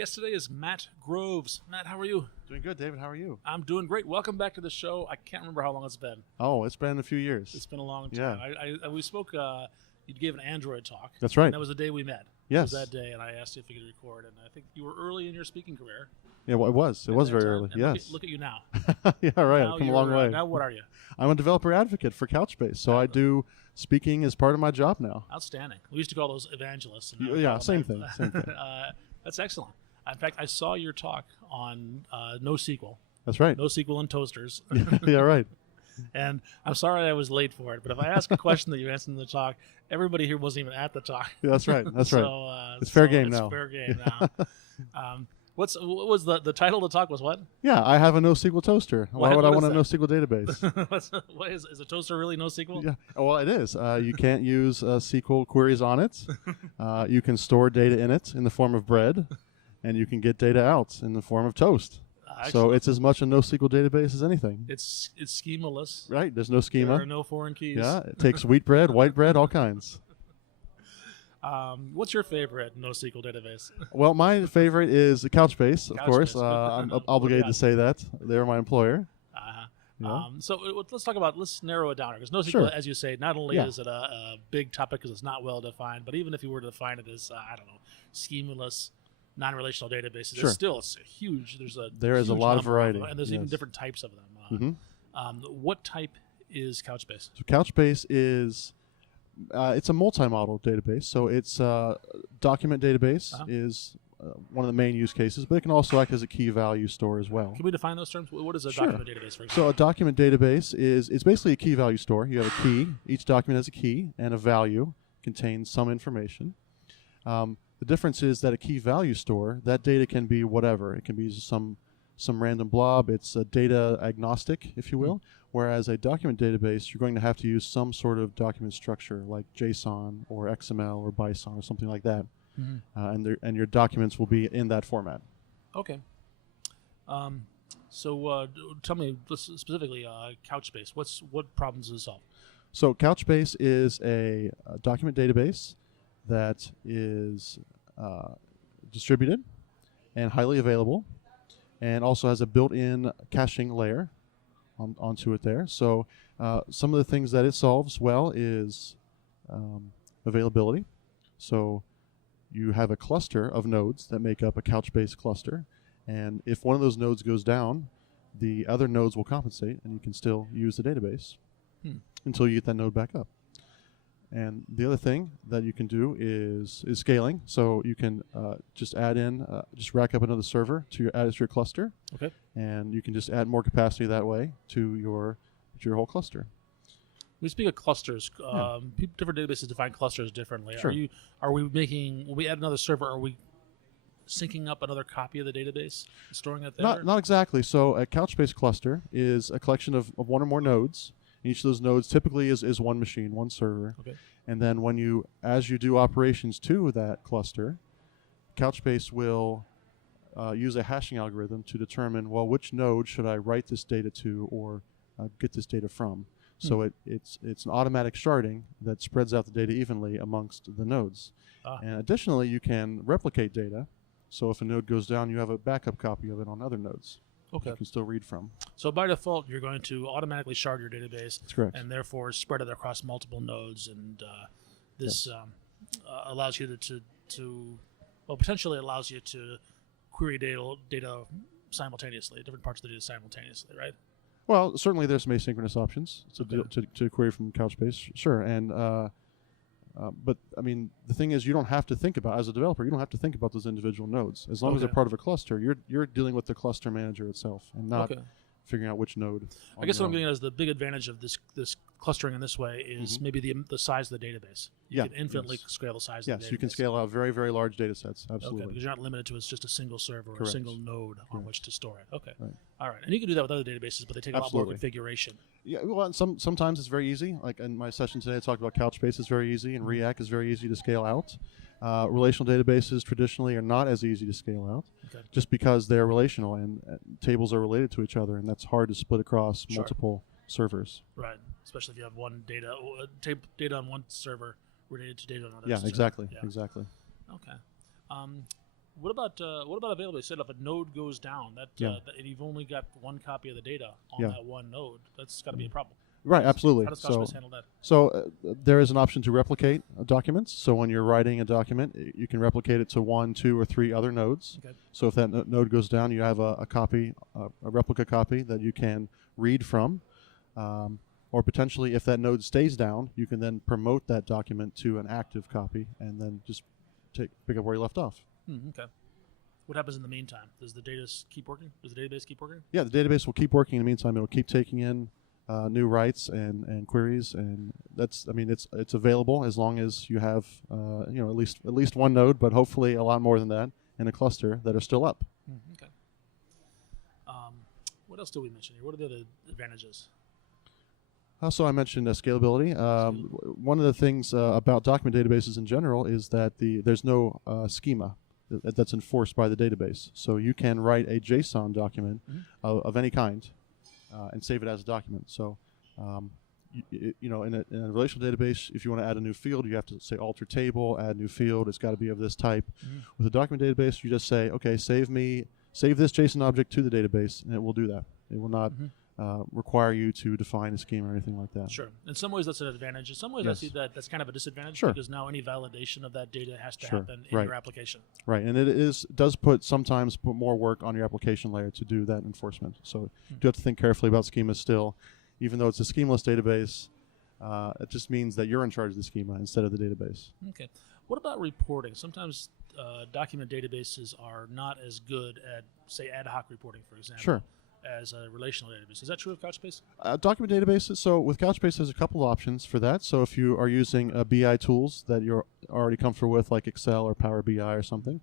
guest today is Matt Groves. Matt, how are you? Doing good, David. How are you? I'm doing great. Welcome back to the show. I can't remember how long it's been. Oh, it's been a few years. It's been a long time. Yeah. We spoke, you gave an Android talk. That's right. And that was the day we met. Yes. It was that day, and I asked you if you could record, and I think you were early in your speaking career. Yeah, well, it was. It was very early, And yes. Look at you now. Yeah, right. Now I've come a long way. Now what are you? I'm a developer advocate for Couchbase, so I do speaking as part of my job now. Outstanding. We used to call those evangelists. And Yeah, same thing. That's excellent. In fact, I saw your talk on NoSQL. That's right. NoSQL and toasters. Yeah, right. And I'm sorry I was late for it, but if I ask a question that you answered in the talk, everybody here wasn't even at the talk. Yeah, that's right. That's right. So, it's fair game now. It's fair game now. What was the title of the talk was what? Yeah, I have a NoSQL toaster. Why would I want a NoSQL database? What is a toaster really NoSQL? Yeah, well, it is. You can't use SQL queries on it. You can store data in it in the form of bread, and you can get data out in the form of toast. So it's as much a NoSQL database as anything. It's schemaless. Right, there's no schema. There are no foreign keys. Yeah, it takes wheat bread, white bread, all kinds. What's your favorite NoSQL database? Well, my favorite is Couchbase, of course. Couchbase. I'm obligated to say that. They're my employer. Yeah. So let's narrow it down. Because NoSQL, Sure. as you say, not only is it a big topic because it's not well defined, but even if you were to define it as, I don't know, schemaless, non-relational databases, Sure. it's huge. There is a lot of variety. And there's even different types of them. What type is Couchbase? So Couchbase is it's a multi-model database. So it's document database is one of the main use cases, but it can also act as a key value store as well. Can we define those terms? What is a Sure. document database, for example? So a document database it's basically a key value store. You have a key. Each document has a key, and a value contains some information. The difference is that a key value store, that data can be whatever. It can be some random blob. It's data agnostic, if you will. Whereas a document database, you're going to have to use some sort of document structure like JSON or XML or Bison or something like that. And your documents will be in that format. Okay. So tell me specifically Couchbase. What problems does it solve? So Couchbase is a document database that is distributed and highly available, and also has a built-in caching layer onto it there. So some of the things that it solves well is availability. So you have a cluster of nodes that make up a Couchbase cluster, and if one of those nodes goes down, the other nodes will compensate, and you can still use the database until you get that node back up. And the other thing that you can do is scaling. So you can just add in, just rack up another server to add it to your cluster. Okay. And you can just add more capacity that way to your whole cluster. When we speak of clusters, different databases define clusters differently. Sure. When we add another server, are we syncing up another copy of the database and storing it there? Not exactly. So a Couchbase cluster is a collection of one or more nodes. Each of those nodes typically is one machine, one server. Okay. And then as you do operations to that cluster, Couchbase will use a hashing algorithm to determine, well, which node should I write this data to or get this data from. So it's an automatic sharding that spreads out the data evenly amongst the nodes. And additionally, you can replicate data. So if a node goes down, you have a backup copy of it on other nodes. Okay. You can still read from. So by default, you're going to automatically shard your database. That's correct. And therefore spread it across multiple nodes. And this allows you potentially allows you to query data simultaneously, different parts of the data simultaneously, right? Well, certainly there's some asynchronous options to query from Couchbase, sure. And but I mean, the thing is, you don't have to think about, as a developer, you don't have to think about those individual nodes. As long as they're part of a cluster, you're dealing with the cluster manager itself and not figuring out which node. I guess what I'm getting at is the big advantage of this clustering in this way is maybe the size of the database. You can infinitely scale the size of the database. Yes, you can scale out very, very large data sets, absolutely. Okay, because you're not limited to it's just a single server or a single node on which to store it. Okay. Right. All right. And you can do that with other databases, but they take a lot more configuration. Yeah, well, sometimes it's very easy. Like in my session today, I talked about Couchbase is very easy, and React is very easy to scale out. Relational databases traditionally are not as easy to scale out, just because they're relational and tables are related to each other, and that's hard to split across multiple servers. Right, especially if you have one data on one server related to data on another. Yeah, exactly. Yeah. Exactly. Okay. What about availability? So if a node goes down, and you've only got one copy of the data on that one node, that's got to be a problem. Right, absolutely. How does Couchbase handle that? So there is an option to replicate documents. So when you're writing a document, you can replicate it to 1, 2, or 3 other nodes. Okay. So if that node goes down, you have a copy, a replica copy that you can read from. Or potentially, if that node stays down, you can then promote that document to an active copy and then just pick up where you left off. Okay. What happens in the meantime? Does the data keep working? Does the database keep working? Yeah, the database will keep working in the meantime. It'll keep taking in new writes and queries, and it's available as long as you have at least one node, but hopefully a lot more than that in a cluster that are still up. Okay. What else do we mention here? What are the other advantages? Also, I mentioned scalability. One of the things about document databases in general is that there's no schema that's enforced by the database. So you can write a JSON document of any kind and save it as a document. So, in a relational database, if you want to add a new field, you have to say alter table, add new field. It's got to be of this type. With a document database, you just say, okay, save this JSON object to the database, and it will do that. It will not require you to define a schema or anything like that. Sure. In some ways, that's an advantage. In some ways, I see that's kind of a disadvantage because now any validation of that data has to happen in your application. Right, and it does sometimes put more work on your application layer to do that enforcement. So you do have to think carefully about schemas still. Even though it's a schemaless database, it just means that you're in charge of the schema instead of the database. Okay. What about reporting? Sometimes document databases are not as good at, say, ad hoc reporting, for example. Sure. As a relational database. Is that true of Couchbase? Document databases, so with Couchbase, there's a couple options for that. So if you are using BI tools that you're already comfortable with, like Excel or Power BI or something,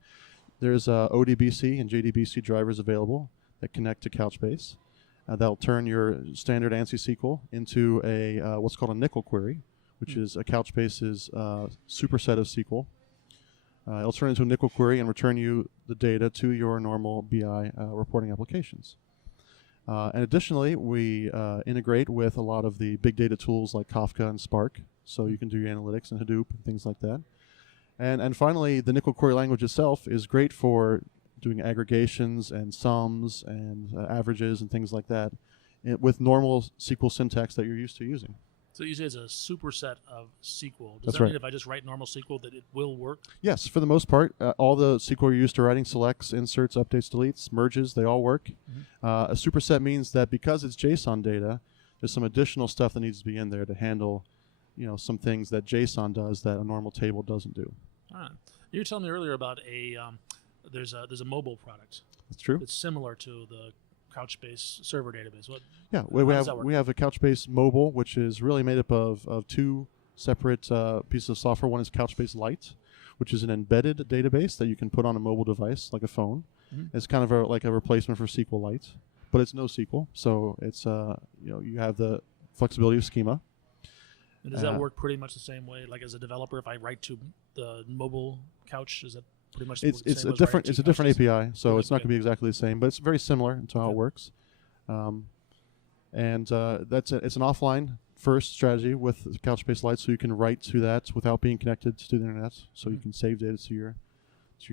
there's ODBC and JDBC drivers available that connect to Couchbase. That'll turn your standard ANSI SQL into a what's called a nickel query, which is a Couchbase's superset of SQL. It'll turn into a nickel query and return you the data to your normal BI reporting applications. And additionally, we integrate with a lot of the big data tools like Kafka and Spark, so you can do your analytics in Hadoop and things like that. And finally, the nickel query language itself is great for doing aggregations and sums and averages and things like that with normal SQL syntax that you're used to using. So you say it's a superset of SQL. Does That's that right. mean if I just write normal SQL that it will work? Yes, for the most part. All the SQL you're used to writing, selects, inserts, updates, deletes, merges, they all work. A superset means that because it's JSON data, there's some additional stuff that needs to be in there to handle some things that JSON does that a normal table doesn't do. All right. You were telling me earlier about there's a mobile product. That's true. It's similar to the Couchbase server database. We have a Couchbase Mobile, which is really made up of 2 separate pieces of software. One is Couchbase Lite, which is an embedded database that you can put on a mobile device like a phone. It's kind of like a replacement for SQLite, but it's NoSQL, so it's you have the flexibility of schema. And does that work pretty much the same way? Like as a developer, if I write to the mobile couch, is that pretty much it's a different API, so it's not going to be exactly the same, but it's very similar to how it works. And it's an offline first strategy with Couchbase Lite, so you can write to that without being connected to the internet. So you can save data to your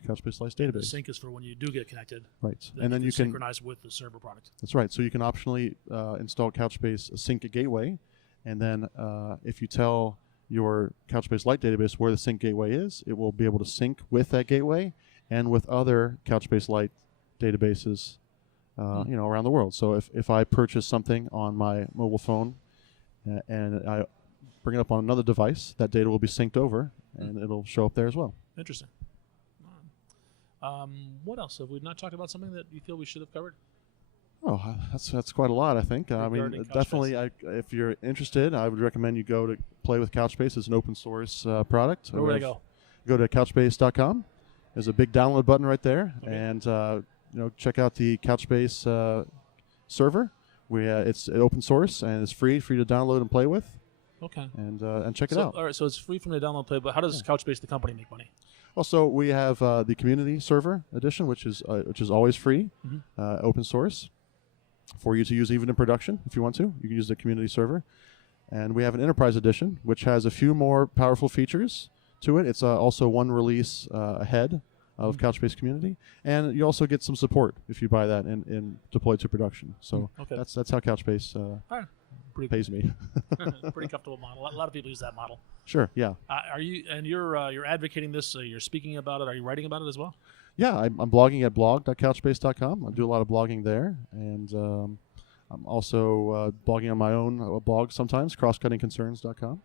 Couchbase Lite database. The sync is for when you do get connected. Right, and then you can synchronize with the server product. That's right. So you can optionally install Couchbase Sync Gateway, and then if you tell your Couchbase Lite database where the sync gateway is, it will be able to sync with that gateway and with other Couchbase Lite databases around the world. So if I purchase something on my mobile phone and I bring it up on another device, that data will be synced over and it'll show up there as well. Interesting. What else? Have we not talked about something that you feel we should have covered? Oh, that's quite a lot, I think. I mean, definitely, if you're interested, I would recommend you go to play with Couchbase. It's an open source product. Where would I go? Go to couchbase.com. There's a big download button right there, and check out the Couchbase server. It's open source and it's free for you to download and play with. Okay. And check it out. All right, so it's free from the download play, but how does Couchbase the company make money? Also, we have the community server edition, which is always free, open source, for you to use even in production if you want to. You can use the community server. And we have an enterprise edition, which has a few more powerful features to it. It's also one release ahead of Couchbase community, and you also get some support if you buy that and deploy it to production. So that's how Couchbase pays me. Pretty comfortable model. A lot of people use that model. Sure. Yeah. Are you and you're advocating this? You're speaking about it. Are you writing about it as well? Yeah, I'm blogging at blog.couchbase.com. I do a lot of blogging there, and I'm also blogging on my own blog sometimes, crosscuttingconcerns.com.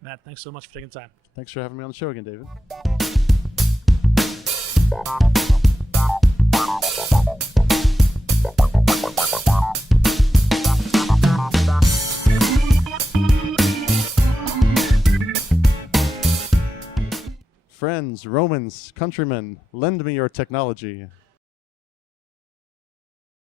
Matt, thanks so much for taking the time. Thanks for having me on the show again, David. Friends, Romans, countrymen, lend me your technology.